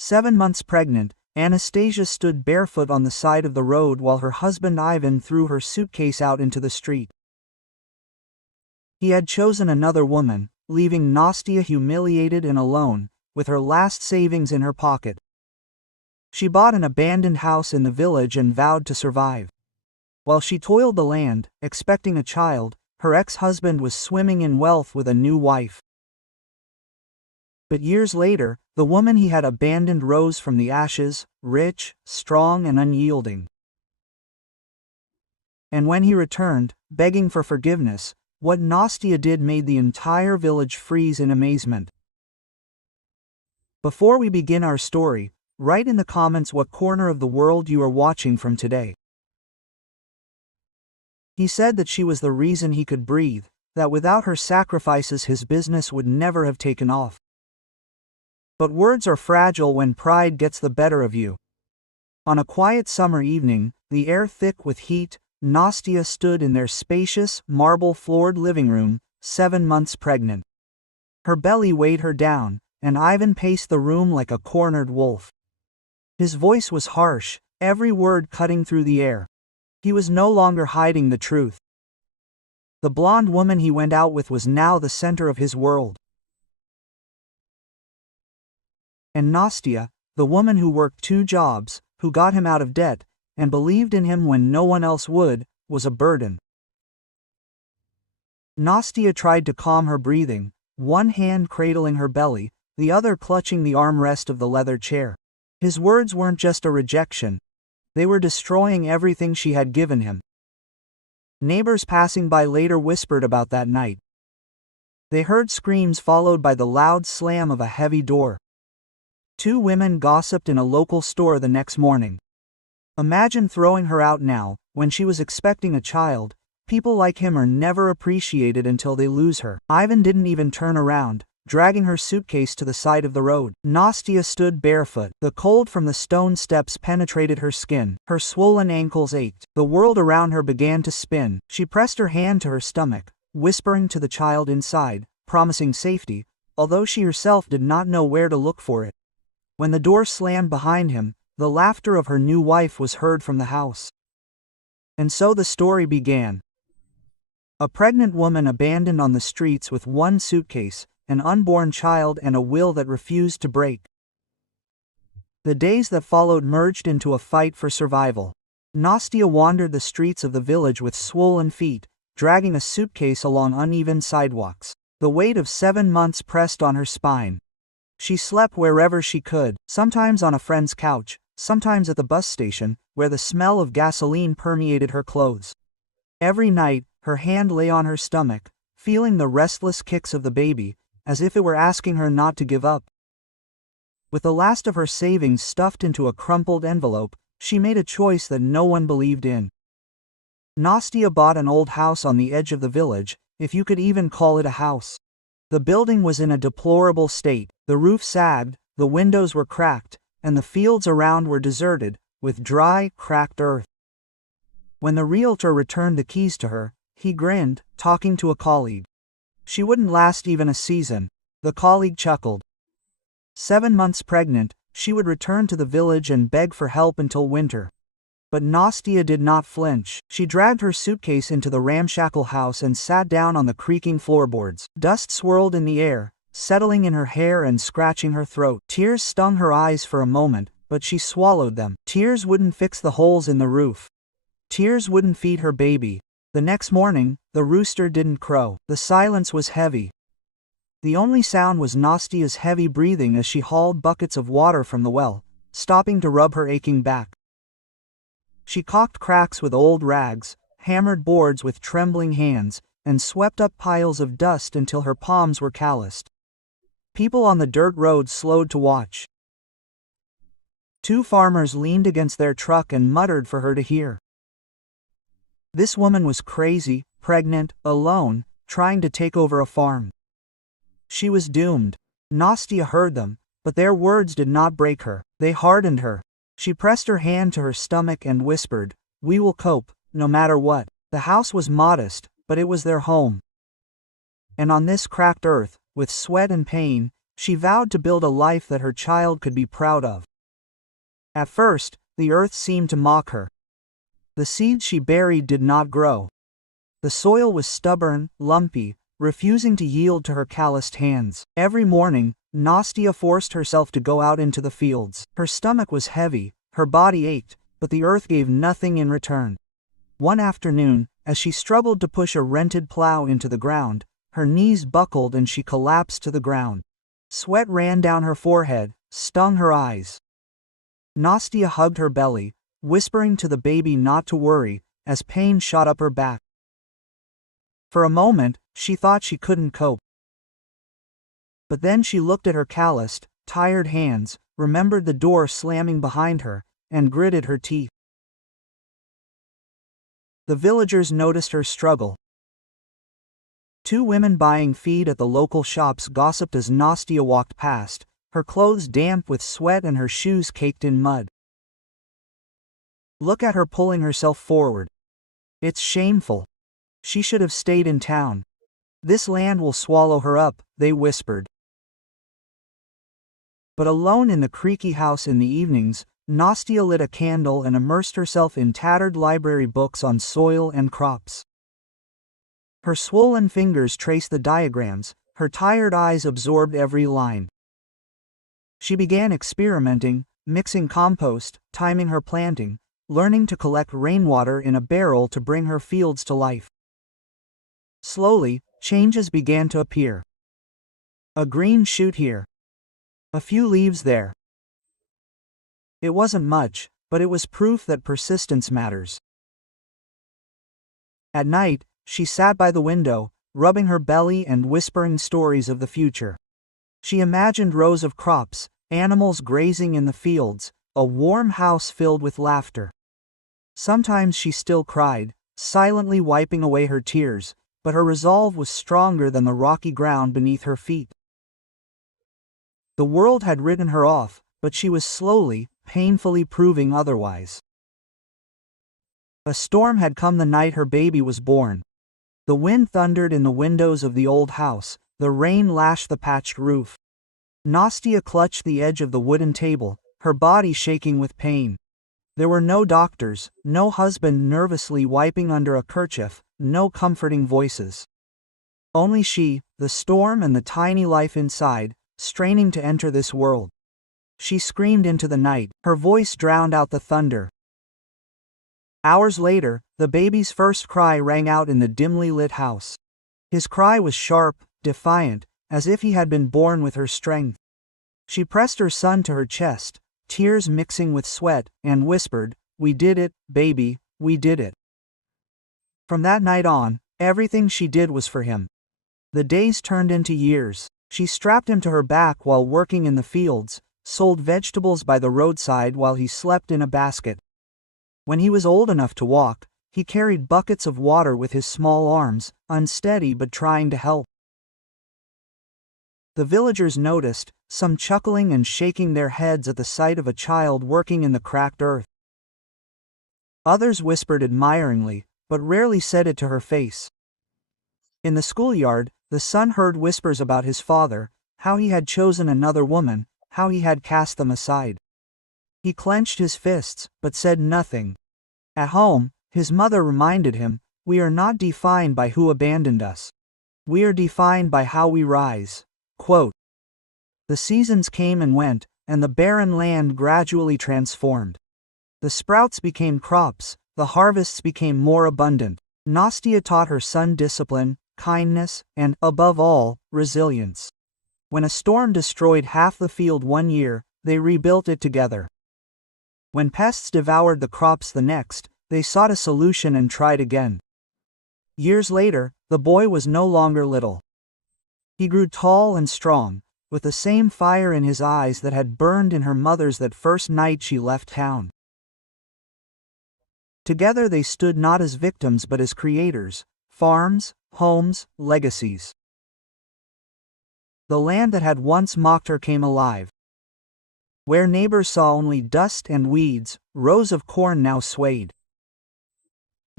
7 months pregnant, Anastasia stood barefoot on the side of the road while her husband Ivan threw her suitcase out into the street. He had chosen another woman, leaving Nastya humiliated and alone, with her last savings in her pocket. She bought an abandoned house in the village and vowed to survive. While she toiled the land, expecting a child, her ex-husband was swimming in wealth with a new wife. But years later, the woman he had abandoned rose from the ashes, rich, strong and unyielding. And when he returned, begging for forgiveness, what Nastya did made the entire village freeze in amazement. Before we begin our story, write in the comments what corner of the world you are watching from today. He said that she was the reason he could breathe, that without her sacrifices his business would never have taken off. But words are fragile when pride gets the better of you. On a quiet summer evening, the air thick with heat, Nastya stood in their spacious, marble-floored living room, 7 months pregnant. Her belly weighed her down, and Ivan paced the room like a cornered wolf. His voice was harsh, every word cutting through the air. He was no longer hiding the truth. The blonde woman he went out with was now the center of his world. And Nastya, the woman who worked 2 jobs, who got him out of debt, and believed in him when no one else would, was a burden. Nastya tried to calm her breathing, one hand cradling her belly, the other clutching the armrest of the leather chair. His words weren't just a rejection. They were destroying everything she had given him. Neighbors passing by later whispered about that night. They heard screams followed by the loud slam of a heavy door. 2 women gossiped in a local store the next morning. Imagine throwing her out now, when she was expecting a child. People like him are never appreciated until they lose her. Ivan didn't even turn around, dragging her suitcase to the side of the road. Nastya stood barefoot. The cold from the stone steps penetrated her skin. Her swollen ankles ached. The world around her began to spin. She pressed her hand to her stomach, whispering to the child inside, promising safety, although she herself did not know where to look for it. When the door slammed behind him, the laughter of her new wife was heard from the house. And so the story began. A pregnant woman abandoned on the streets with 1 suitcase, an unborn child and a will that refused to break. The days that followed merged into a fight for survival. Nastya wandered the streets of the village with swollen feet, dragging a suitcase along uneven sidewalks. The weight of 7 months pressed on her spine. She slept wherever she could, sometimes on a friend's couch, sometimes at the bus station, where the smell of gasoline permeated her clothes. Every night, her hand lay on her stomach, feeling the restless kicks of the baby, as if it were asking her not to give up. With the last of her savings stuffed into a crumpled envelope, she made a choice that no one believed in. Nastya bought an old house on the edge of the village, if you could even call it a house. The building was in a deplorable state, the roof sagged, the windows were cracked, and the fields around were deserted, with dry, cracked earth. When the realtor returned the keys to her, he grinned, talking to a colleague. She wouldn't last even a season. The colleague chuckled. 7 months pregnant, she would return to the village and beg for help until winter. But Nastya did not flinch. She dragged her suitcase into the ramshackle house and sat down on the creaking floorboards. Dust swirled in the air, settling in her hair and scratching her throat. Tears stung her eyes for a moment, but she swallowed them. Tears wouldn't fix the holes in the roof. Tears wouldn't feed her baby. The next morning, the rooster didn't crow. The silence was heavy. The only sound was Nastya's heavy breathing as she hauled buckets of water from the well, stopping to rub her aching back. She caulked cracks with old rags, hammered boards with trembling hands, and swept up piles of dust until her palms were calloused. People on the dirt road slowed to watch. 2 farmers leaned against their truck and muttered for her to hear. This woman was crazy, pregnant, alone, trying to take over a farm. She was doomed. Nastya heard them, but their words did not break her. They hardened her. She pressed her hand to her stomach and whispered, "We will cope, no matter what." The house was modest, but it was their home. And on this cracked earth, with sweat and pain, She vowed to build a life that her child could be proud of. At first, the earth seemed to mock her. The seeds she buried did not grow. The soil was stubborn, lumpy, refusing to yield to her calloused hands. Every morning, Nastia forced herself to go out into the fields. Her stomach was heavy, her body ached, but the earth gave nothing in return. One afternoon, as she struggled to push a rented plow into the ground, her knees buckled and she collapsed to the ground. Sweat ran down her forehead, stung her eyes. Nastia hugged her belly, whispering to the baby not to worry, as pain shot up her back. For a moment, she thought she couldn't cope. But then she looked at her calloused, tired hands, remembered the door slamming behind her, and gritted her teeth. The villagers noticed her struggle. Two women buying feed at the local shops gossiped as Nastia walked past, her clothes damp with sweat and her shoes caked in mud. Look at her pulling herself forward. It's shameful. She should have stayed in town. This land will swallow her up, they whispered. But alone in the creaky house in the evenings, Nastia lit a candle and immersed herself in tattered library books on soil and crops. Her swollen fingers traced the diagrams, her tired eyes absorbed every line. She began experimenting, mixing compost, timing her planting, learning to collect rainwater in a barrel to bring her fields to life. Slowly, changes began to appear. A green shoot here. A few leaves there. It wasn't much, but it was proof that persistence matters. At night, she sat by the window, rubbing her belly and whispering stories of the future. She imagined rows of crops, animals grazing in the fields, a warm house filled with laughter. Sometimes she still cried, silently wiping away her tears, but her resolve was stronger than the rocky ground beneath her feet. The world had written her off, but she was slowly, painfully proving otherwise. A storm had come the night her baby was born. The wind thundered in the windows of the old house, the rain lashed the patched roof. Nastia clutched the edge of the wooden table, her body shaking with pain. There were no doctors, no husband nervously wiping under a kerchief, no comforting voices. Only she, the storm and the tiny life inside, straining to enter this world. She screamed into the night, her voice drowned out the thunder. Hours later, the baby's first cry rang out in the dimly lit house. His cry was sharp, defiant, as if he had been born with her strength. She pressed her son to her chest, tears mixing with sweat, and whispered, "We did it, baby, we did it." From that night on, everything she did was for him. The days turned into years. She strapped him to her back while working in the fields, sold vegetables by the roadside while he slept in a basket. When he was old enough to walk, he carried buckets of water with his small arms, unsteady but trying to help. The villagers noticed, some chuckling and shaking their heads at the sight of a child working in the cracked earth. Others whispered admiringly, but rarely said it to her face. In the schoolyard, the son heard whispers about his father, how he had chosen another woman, how he had cast them aside. He clenched his fists, but said nothing. At home, his mother reminded him, "We are not defined by who abandoned us. We are defined by how we rise." Quote, "The seasons came and went, and the barren land gradually transformed. The sprouts became crops, the harvests became more abundant." Nastia taught her son discipline, kindness, and, above all, resilience. When a storm destroyed half the field one year, they rebuilt it together. When pests devoured the crops the next, they sought a solution and tried again. Years later, the boy was no longer little. He grew tall and strong, with the same fire in his eyes that had burned in her mother's that first night she left town. Together they stood not as victims but as creators, farms, homes, legacies. The land that had once mocked her came alive. Where neighbors saw only dust and weeds, rows of corn now swayed.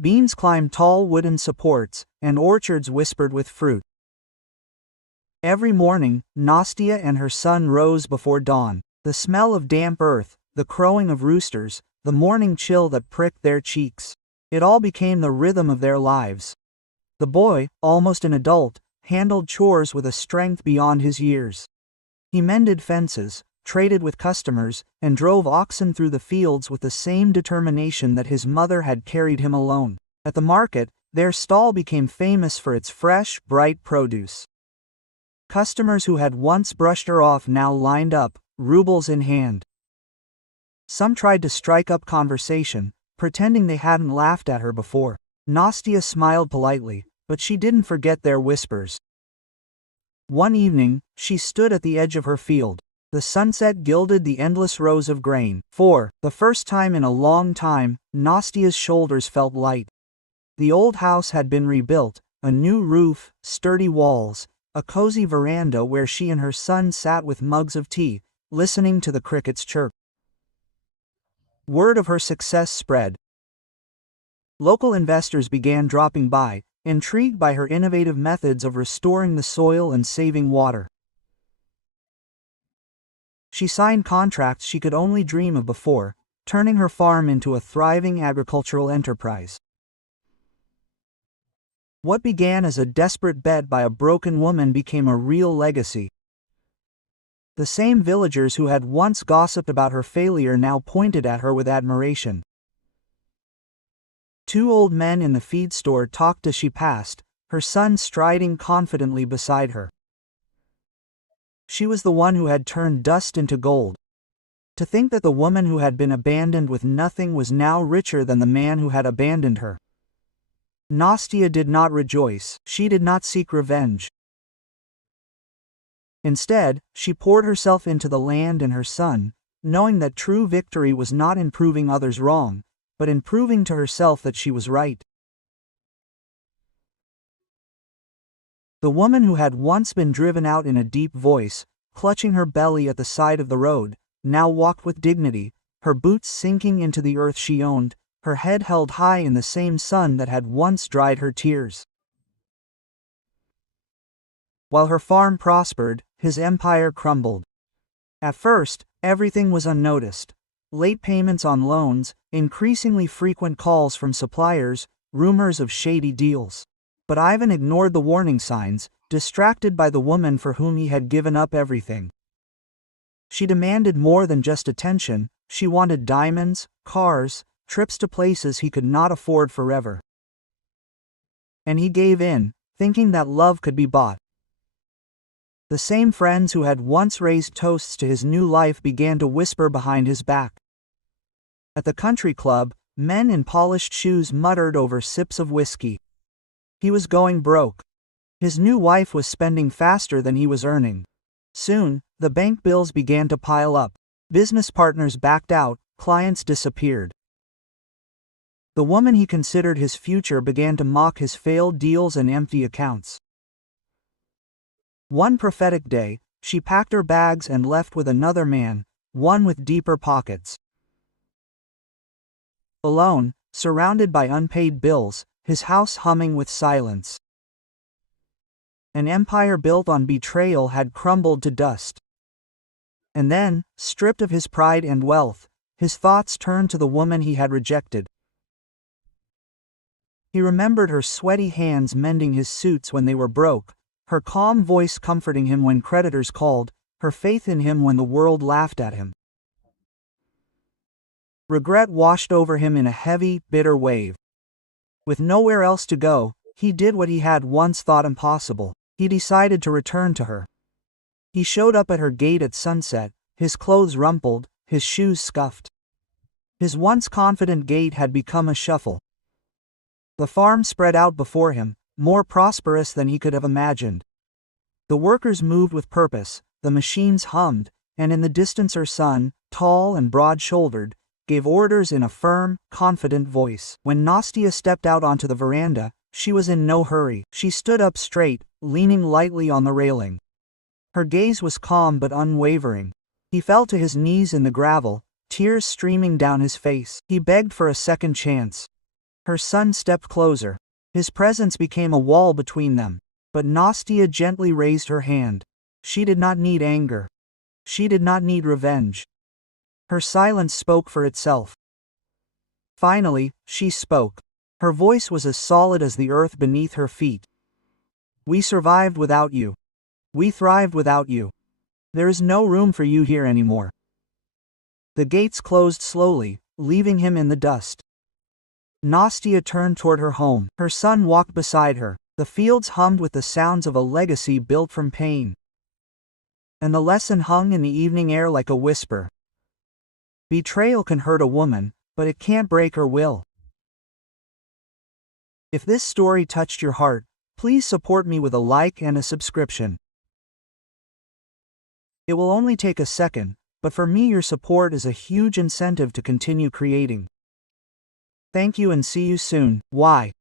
Beans climbed tall wooden supports, and orchards whispered with fruit. Every morning, Nastya and her son rose before dawn. The smell of damp earth, the crowing of roosters, the morning chill that pricked their cheeks. It all became the rhythm of their lives. The boy, almost an adult, handled chores with a strength beyond his years. He mended fences, traded with customers, and drove oxen through the fields with the same determination that his mother had carried him alone. At the market, their stall became famous for its fresh, bright produce. Customers who had once brushed her off now lined up, rubles in hand. Some tried to strike up conversation, pretending they hadn't laughed at her before. Nastya smiled politely, but she didn't forget their whispers. One evening, she stood at the edge of her field. The sunset gilded the endless rows of grain. For the first time in a long time, Nastya's shoulders felt light. The old house had been rebuilt, a new roof, sturdy walls, a cozy veranda where she and her son sat with mugs of tea, listening to the crickets chirp. Word of her success spread. Local investors began dropping by, intrigued by her innovative methods of restoring the soil and saving water. She signed contracts she could only dream of before, turning her farm into a thriving agricultural enterprise. What began as a desperate bet by a broken woman became a real legacy. The same villagers who had once gossiped about her failure now pointed at her with admiration. Two old men in the feed store talked as she passed, her son striding confidently beside her. She was the one who had turned dust into gold. To think that the woman who had been abandoned with nothing was now richer than the man who had abandoned her. Nastya did not rejoice, she did not seek revenge. Instead, she poured herself into the land and her son, knowing that true victory was not in proving others wrong, but in proving to herself that she was right. The woman who had once been driven out in a deep voice, clutching her belly at the side of the road, now walked with dignity, her boots sinking into the earth she owned, her head held high in the same sun that had once dried her tears. While her farm prospered, his empire crumbled. At first, everything was unnoticed. Late payments on loans, increasingly frequent calls from suppliers, rumors of shady deals. But Ivan ignored the warning signs, distracted by the woman for whom he had given up everything. She demanded more than just attention, she wanted diamonds, cars, trips to places he could not afford forever. And he gave in, thinking that love could be bought. The same friends who had once raised toasts to his new life began to whisper behind his back. At the country club, men in polished shoes muttered over sips of whiskey. He was going broke. His new wife was spending faster than he was earning. Soon, the bank bills began to pile up. Business partners backed out, clients disappeared. The woman he considered his future began to mock his failed deals and empty accounts. One prophetic day, she packed her bags and left with another man, one with deeper pockets. Alone, surrounded by unpaid bills, his house humming with silence. An empire built on betrayal had crumbled to dust. And then, stripped of his pride and wealth, his thoughts turned to the woman he had rejected. He remembered her sweaty hands mending his suits when they were broke, her calm voice comforting him when creditors called, her faith in him when the world laughed at him. Regret washed over him in a heavy, bitter wave. With nowhere else to go, he did what he had once thought impossible. He decided to return to her. He showed up at her gate at sunset, his clothes rumpled, his shoes scuffed. His once confident gait had become a shuffle. The farm spread out before him, more prosperous than he could have imagined. The workers moved with purpose, the machines hummed, and in the distance her son, tall and broad-shouldered, gave orders in a firm, confident voice. When Nastya stepped out onto the veranda, she was in no hurry. She stood up straight, leaning lightly on the railing. Her gaze was calm but unwavering. He fell to his knees in the gravel, tears streaming down his face. He begged for a second chance. Her son stepped closer. His presence became a wall between them. But Nastia gently raised her hand. She did not need anger. She did not need revenge. Her silence spoke for itself. Finally, she spoke. Her voice was as solid as the earth beneath her feet. We survived without you. We thrived without you. There is no room for you here anymore. The gates closed slowly, leaving him in the dust. Nastia turned toward her home. Her son walked beside her. The fields hummed with the sounds of a legacy built from pain. And the lesson hung in the evening air like a whisper. Betrayal can hurt a woman, but it can't break her will. If this story touched your heart, please support me with a like and a subscription. It will only take a second, but for me your support is a huge incentive to continue creating. Thank you and see you soon. Why?